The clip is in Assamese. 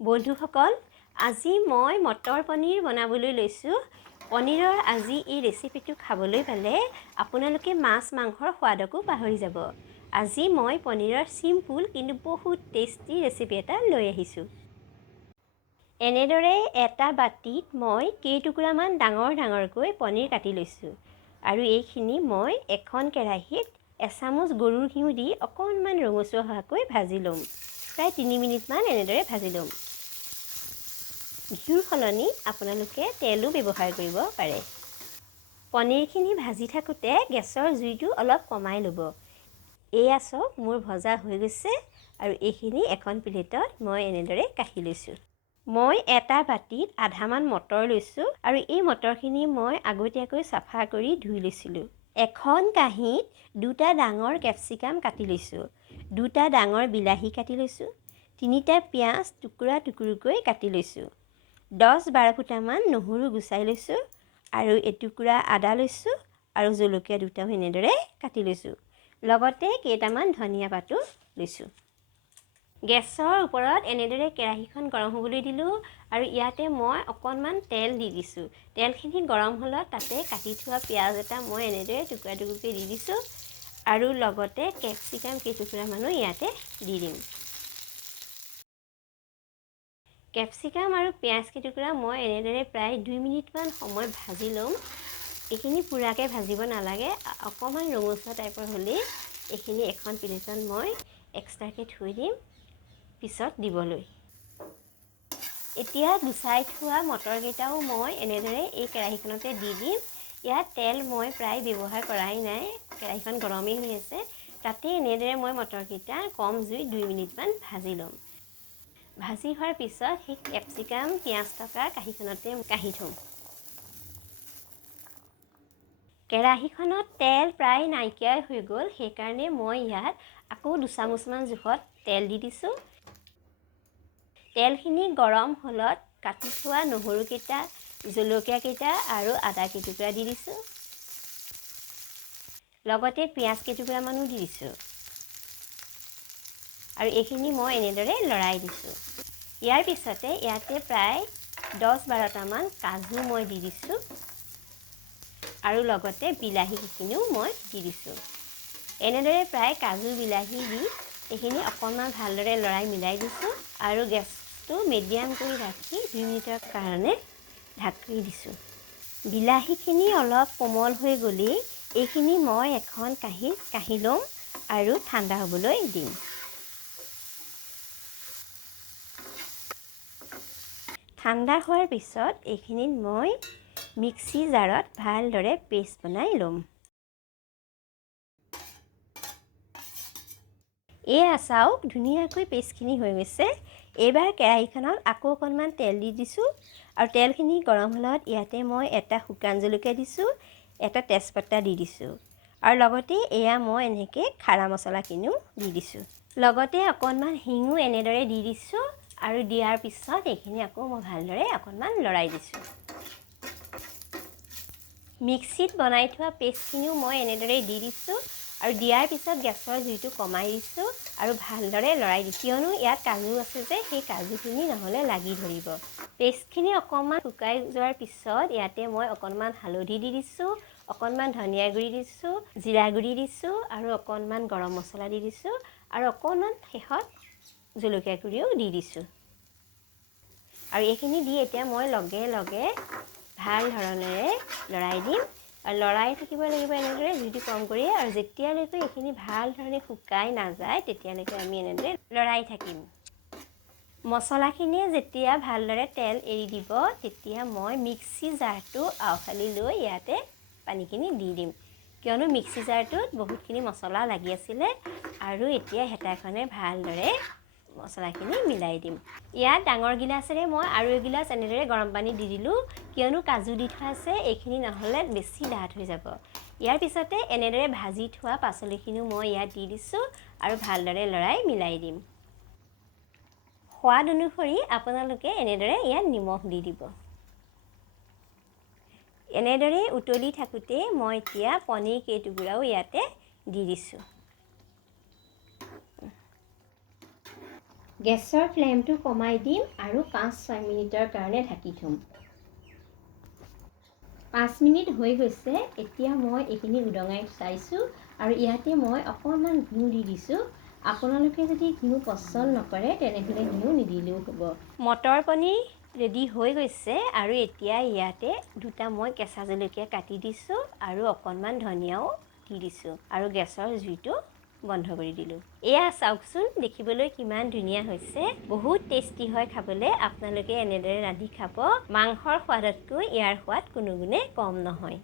বন্ধুসকল, আজি মই মটৰ পনীৰ বনাবলৈ লৈছোঁ। পনীৰৰ আজি এই ৰেচিপিটো খাবলৈ পালে আপোনালোকে মাছ মাংসৰ সোৱাদকো পাহৰি যাব। আজি মই পনীৰৰ চিম্পুল কিন্তু বহুত টেষ্টি ৰেচিপি এটা লৈ আহিছোঁ। এনেদৰে এটা বাটিত মই কেইটুকুৰামান ডাঙৰকৈ পনীৰ কাটি লৈছোঁ আৰু এইখিনি মই এখন কেৰাহীত এচামুচ গৰুৰ ঘিউ দি অকণমান ৰঙচুৱা হোৱাকৈ ভাজি ল'ম। প্ৰায় 3 মিনিটমান এনেদৰে ভাজি ল'ম। ঘিউৰ সলনি আপোনালোকে তেলো ব্যৱহাৰ কৰিব পাৰে। পনীৰখিনি ভাজি থাকোঁতে গেছৰ জুইটো অলপ কমাই ল'ব। এয়া চাওক, মোৰ ভজা হৈ গৈছে আৰু এইখিনি এখন প্লেটত মই এনেদৰে কাঢ়ি লৈছোঁ। মই এটা বাটিত আধামান মটৰ লৈছোঁ আৰু এই মটৰখিনি মই আগতীয়াকৈ চাফা কৰি ধুই লৈছিলোঁ। এখন কাঁহীত 2টা ডাঙৰ কেপচিকাম কাটি লৈছোঁ, 2টা ডাঙৰ বিলাহী কাটি লৈছোঁ, 3টা পিঁয়াজ টুকুৰাকৈ কাটি লৈছোঁ, 10-12 ফুটামান নহৰু গুচাই লৈছোঁ আৰু এটুকুৰা আদা লৈছোঁ আৰু জলকীয়া 2টাও এনেদৰে কাটি লৈছোঁ। লগতে কেইটামান ধনিয়া পাতো লৈছোঁ। গেছৰ ওপৰত এনেদৰে কেৰাহীখন গৰম হ'বলৈ দিলোঁ আৰু ইয়াতে মই অকণমান তেল দি দিছোঁ। তেলখিনি গৰম হ'লত তাতে কাটি থোৱা পিঁয়াজ এটা মই এনেদৰে টুকুৰাকৈ দি দিছোঁ আৰু লগতে কেপচিকাম কেইটুকুৰামানো ইয়াতে দি দিম। কেপচিকাম আৰু পিঁয়াজ কেইটুকুৰা মই এনেদৰে প্ৰায় 2 মিনিটমান সময় ভাজি ল'ম। এইখিনি পূৰাকৈ ভাজিব নালাগে, অকণমান ৰঙচুৱা টাইপৰ হ'লেই এইখিনি এখন প্লেটত মই এক্সট্ৰাকৈ থৈ দিম পিছত দিবলৈ। এতিয়া গুচাই থোৱা মটৰকেইটাও মই এনেদৰে এই কেৰাহীখনতে দি দিম। ইয়াত তেল মই প্ৰায় ব্যৱহাৰ কৰাই নাই, কেৰাহীখন গৰমেই হৈ আছে। তাতে এনেদৰে মই মটৰকেইটা কম জুইত 2 মিনিটমান ভাজি ল'ম। ভাজি হোৱাৰ পিছত সেই কেপচিকাম পিঁয়াজ থকা কাঁহীখনতে কাঢ়ি থ'ম। কেৰাহীখনত তেল প্ৰায় নাইকিয়াই হৈ গ'ল, সেইকাৰণে মই ইয়াত আকৌ 2 চামুচমান জোখত তেল দি দিছোঁ। তেলখিনি গৰম হ'লত কাটি থোৱা নহৰুকেইটা, জলকীয়াকেইটা আৰু আদা কেইটুকুৰা দি দিছোঁ। লগতে পিঁয়াজ কেইটুকুৰামানো দি দিছোঁ আৰু এইখিনি মই এনেদৰে লৰাই দিছোঁ। ইয়াৰ পিছতে ইয়াতে প্ৰায় 10-12টামান কাজু মই দি দিছোঁ আৰু লগতে বিলাহীখিনিও মই দি দিছোঁ। এনেদৰে প্ৰায় কাজু বিলাহী দি এইখিনি অকণমান ভালদৰে লৰাই মিলাই দিছোঁ আৰু গেছটো মিডিয়াম কৰি ৰাখি 2 মিনিটৰ কাৰণে ঢাকি দিছোঁ। বিলাহীখিনি অলপ কোমল হৈ গ'লেই এইখিনি মই এখন কাঁহীত কাঢ়ি ল'ম আৰু ঠাণ্ডা হ'বলৈ দিম। ঠাণ্ডা হোৱাৰ পিছত এইখিনিত মই মিক্সি জাৰত ভালদৰে পেষ্ট বনাই ল'ম। এয়া চাওক, ধুনীয়াকৈ পেষ্টখিনি হৈ গৈছে। এইবাৰ কেৰাহীখনত আকৌ অকণমান তেল দি দিছোঁ আৰু তেলখিনি গৰম হ'লত ইয়াতে মই এটা শুকান জলকীয়া দিছোঁ, এটা তেজপাতা দি দিছোঁ আৰু লগতে এয়া মই এনেকৈ খাৰা মছলাখিনিও দি দিছোঁ। লগতে অকণমান হিঙো এনেদৰে দি দিছোঁ আৰু দিয়াৰ পিছত এইখিনি আকৌ মই ভালদৰে অকণমান লৰাই দিছোঁ। মিক্সিত বনাই থোৱা পেষ্টখিনিও মই এনেদৰে দি দিছোঁ আৰু দিয়াৰ পিছত গেছৰ জুইটো কমাই দিছোঁ আৰু ভালদৰে লৰাই দিছোঁ, কিয়নো ইয়াত কাজু আছে যে সেই কাজুখিনি নহ'লে লাগি ধৰিব। পেষ্টখিনি অকণমান শুকাই যোৱাৰ পিছত ইয়াতে মই অকণমান হালধি দি দিছোঁ, অকণমান ধনিয়া গুড়ি দিছোঁ, জিৰা গুড়ি দিছোঁ আৰু অকণমান গৰম মছলা দি দিছোঁ আৰু অকণমান শেষত জলকীয়া গুড়িও দি দিছোঁ। আৰু এইখিনি দি এতিয়া মই লগে লগে ভাল ধৰণেৰে লৰাই দিম আৰু লৰাই থাকিব লাগিব এনেদৰে জুইটো কম কৰি, আৰু যেতিয়ালৈকে এইখিনি ভাল ধৰণে শুকাই নাযায় তেতিয়ালৈকে আমি এনেদৰে লৰাই থাকিম। মছলাখিনিয়ে যেতিয়া ভালদৰে তেল এৰি দিব তেতিয়া মই মিক্সি জাৰটো আউখালি লৈ ইয়াতে পানীখিনি দি দিম, কিয়নো মিক্সি জাৰটোত বহুতখিনি মছলা লাগি আছিলে আৰু এতিয়া হেতাখনে ভালদৰে মছলাখিনি মিলাই দিম। ইয়াত ডাঙৰ গিলাচেৰে মই আৰু এগিলাচ এনেদৰে গৰম পানী দি দিলোঁ, কিয়নো কাজু দি থোৱা আছে, এইখিনি নহ'লে বেছি ডাঠ হৈ যাব। ইয়াৰ পিছতে এনেদৰে ভাজি থোৱা পাচলিখিনিও মই ইয়াত দি দিছোঁ আৰু ভালদৰে লৰাই মিলাই দিম। সোৱাদ অনুসৰি আপোনালোকে এনেদৰে ইয়াত নিমখ দি দিব। এনেদৰে উতলি থাকোঁতে মই এতিয়া পনীৰ কেইটুকুৰাও ইয়াতে দি দিছোঁ। গেছৰ ফ্লেমটো কমাই দিম আৰু 5-6 মিনিটৰ কাৰণে ঢাকি থ'ম। 5 মিনিট হৈ গৈছে। এতিয়া মই এইখিনি উদঙাই চাইছোঁ আৰু ইয়াতে মই অকণমান ঘিউ দি দিছোঁ। আপোনালোকে যদি ঘিউ পচন্দ নকৰে তেনেহ'লে ঘিউ নিদিলেও হ'ব। মটৰ পনীৰ ৰেডি হৈ গৈছে আৰু এতিয়া ইয়াতে দুটা মই কেঁচা জলকীয়া কাটি দিছোঁ আৰু অকণমান ধনিয়াও দি দিছোঁ আৰু গেছৰ জুইটো বন্ধ কৰি দিলোঁ। এয়া চাওকচোন দেখিবলৈ কিমান ধুনীয়া হৈছে। বহুত টেষ্টি হয় খাবলৈ। আপোনালোকে এনেদৰে ৰান্ধি খাব। মাংসৰ সোৱাদতকৈ ইয়াৰ সোৱাদ কোনো গুণে কম নহয়।